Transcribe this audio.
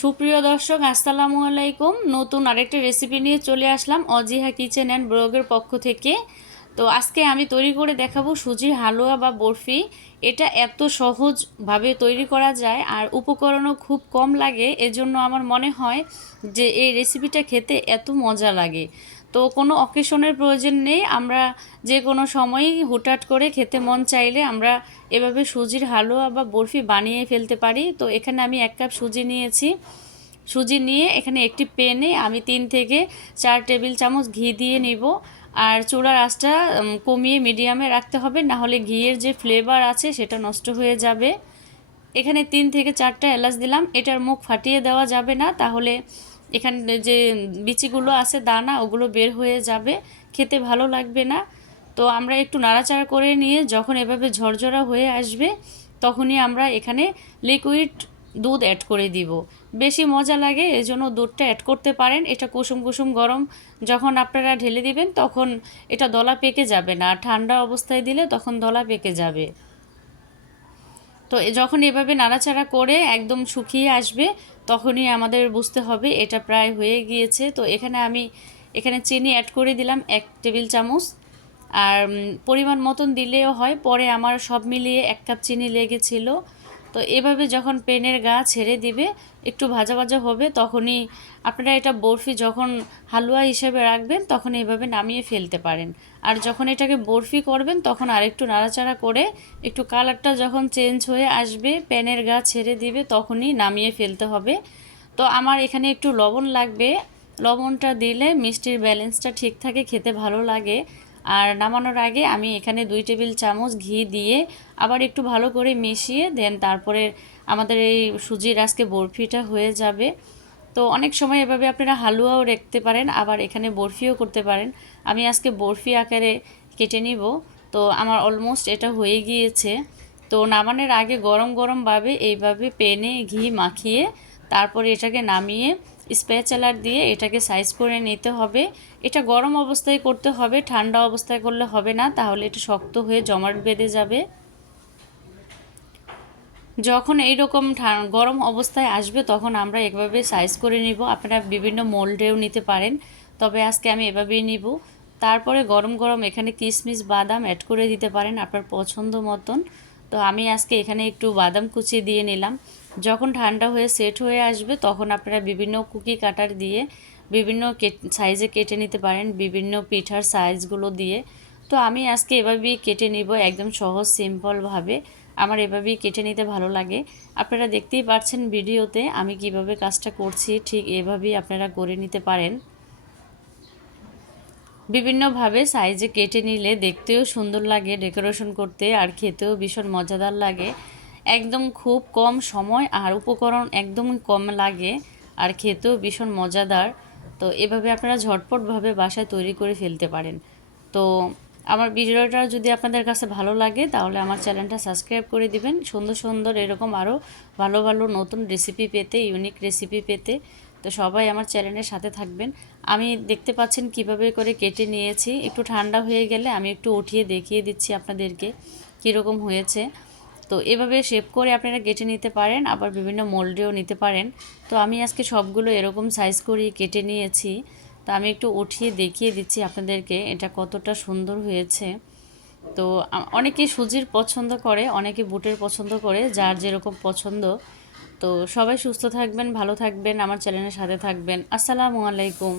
সুপ্রিয় দর্শক, আসসালামু আলাইকুম। নতুন আরেকটা রেসিপি নিয়ে চলে আসলাম অজিহা কিচেন অ্যান্ড ব্লগের পক্ষ থেকে। তো আজকে আমি তৈরি করে দেখাবো সুজির হালুয়া বা বরফি। এটা এত সহজভাবে তৈরি করা যায় আর উপকরণও খুব কম লাগে। এজন্য আমার মনে হয় যে এই রেসিপিটা খেতে এত মজা লাগে। তো কোনো অকেশনের প্রয়োজন নেই। আমরা যে কোনো সময়ই হুটহাট করে খেতে মন চাইলে আমরা এভাবে সুজির হালুয়া বা বরফি বানিয়ে ফেলতে পারি। তো এখানে আমি এক কাপ সুজি নিয়েছি। সুজি নিয়ে এখানে একটি পেনে আমি তিন থেকে চার টেবিল চামচ ঘি দিয়ে নিব। আর চূড়ার আঁচটা কমিয়ে মিডিয়ামে রাখতে হবে। না হলে ঘিয়ের যে ফ্লেভার আছে সেটা নষ্ট হয়ে যাবে। এখানে তিন থেকে চারটা এলাচ দিলাম। এটার মুখ ফাটিয়ে দেওয়া যাবে না। তাহলে এখানে যে বিচিগুলো আছে, দানা, ওগুলো বের হয়ে যাবে। খেতে ভালো লাগবে না। তো আমরা একটু নাড়াচাড়া করে নিয়ে যখন এভাবে ঝরঝরা হয়ে আসবে, তখনই আমরা এখানে লিকুইড দুধ অ্যাড করে দিব। বেশি মজা লাগে, এজন্য দুধটা অ্যাড করতে পারেন। এটা কুসুম কুসুম গরম। যখন আপনারা ঢেলে দিবেন, তখন এটা দলা পেকে যাবে না। ঠান্ডা অবস্থায় দিলে তখন দলা পেকে যাবে। তো যখন এভাবে নাড়াচাড়া করে একদম শুকিয়ে আসবে তখনই আমাদের বুঝতে হবে, এটা প্রায় হয়ে গিয়েছে। তো এখানে আমি, এখানে চিনি অ্যাড করে দিলাম এক টেবিল চামচ। আর পরিমাণ মতন দিলেও হয়, পরে আমার সব মিলিয়ে এক কাপ চিনি লেগেছিলো। তো এভাবে যখন পেনের গা ছেড়ে দিবে, একটু ভাজা ভাজা হবে, তখনই আপনারা এটা বরফি যখন হালুয়া হিসেবে রাখবেন, তখন এইভাবে নামিয়ে ফেলতে পারেন। আর যখন এটাকে বরফি করবেন, তখন আরেকটু নাড়াচাড়া করে একটু কালারটা যখন চেঞ্জ হয়ে আসবে প্যানের গা ছেড়ে দিবে, তখনই নামিয়ে ফেলতে হবে। তো আমার এখানে একটু লবণ লাগবে। লবণটা দিলে মিষ্টির ব্যালেন্সটা ঠিক থাকে, খেতে ভালো লাগে। আর নামানোর আগে আমি এখানে দুই টেবিল চামচ ঘি দিয়ে আবার একটু ভালো করে মিশিয়ে দেন তারপরে আমাদের এই সুজির আজকে বরফিটা হয়ে যাবে। তো অনেক সময় এভাবে আপনারা হালুয়াও রাখতে পারেন, আবার এখানে বরফিও করতে পারেন। আমি আজকে বরফি আকারে কেটে নিব। তো আমার অলমোস্ট এটা হয়ে গিয়েছে। তো নামানোর আগে গরম গরমভাবে এইভাবে পেনে ঘি মাখিয়ে তারপরে এটাকে নামিয়ে স্প্যাচেলার দিয়ে এটাকে সাইজ করে নিতে হবে। এটা গরম অবস্থায় করতে হবে, ঠান্ডা অবস্থায় করলে হবে না, তাহলে এটা শক্ত হয়ে জমাট বেঁধে যাবে। যখন এই রকম গরম অবস্থায় আসবে, তখন আমরা এভাবে সাইজ করে নিব। আপনারা বিভিন্ন মোল্ডেও নিতে পারেন, তবে আজকে আমি এভাবেই নিব। তারপরে গরম গরম এখানে কিশমিশ বাদাম অ্যাড করে দিতে পারেন আপনার পছন্দ মতন। তো আমি আজকে এখানে একটু বাদাম কুচি দিয়ে নিলাম। যখন ঠান্ডা হয়ে সেট হয়ে আসবে, তখন আপনারা বিভিন্ন কুকি কাটার দিয়ে বিভিন্ন সাইজে কেটে নিতে পারেন, বিভিন্ন পিঠার সাইজগুলো দিয়ে। তো আমি আজকে এভাবেই কেটে নিব একদম সহজ সিম্পলভাবে আমার এভাবেই কেটে নিতে ভালো লাগে। আপনারা দেখতেই পাচ্ছেন ভিডিওতে আমি কীভাবে কাজটা করছি, ঠিক এভাবেই আপনারা করে নিতে পারেন। বিভিন্নভাবে সাইজে কেটে নিলে দেখতেও সুন্দর লাগে ডেকোরেশন করতে আর খেতেও ভীষণ মজাদার লাগে। একদম খুব কম সময় আর উপকরণ একদমই কম লাগে আর খেতেও ভীষণ মজাদার। তো এভাবে আপনারা ঝটপটভাবে বাসায় তৈরি করে ফেলতে পারেন। তো আমার ভিডিওটা যদি আপনাদের কাছে ভালো লাগে তাহলে আমার চ্যানেলটা সাবস্ক্রাইব করে দিবেন। সুন্দর সুন্দর এরকম আরও ভালো ভালো নতুন রেসিপি পেতে ইউনিক রেসিপি পেতে। তো সবাই আমার চ্যানেলের সাথে থাকবেন। আমি দেখতে পাচ্ছেন কীভাবে করে কেটে নিয়েছি। একটু ঠান্ডা হয়ে গেলে আমি একটু উঠিয়ে দেখিয়ে দিচ্ছি আপনাদেরকে কীরকম হয়েছে। তো এভাবে শেপ করে আপনারা কেটে নিতে পারেন, আবার বিভিন্ন মোল্ডেও নিতে পারেন। তো আমি আজকে সবগুলো এরকম সাইজ করেই কেটে নিয়েছি। তো আমি একটু উঠিয়ে দেখিয়ে দিচ্ছি আপনাদেরকে এটা কতটা সুন্দর হয়েছে। তো অনেকে সুজির পছন্দ করে, অনেকে বুটের পছন্দ করে, যার যেরকম পছন্দ। তো সবাই সুস্থ থাকবেন ভালো থাকবেন আমার চ্যানেলের সাথে থাকবেন। আসসালামু আলাইকুম।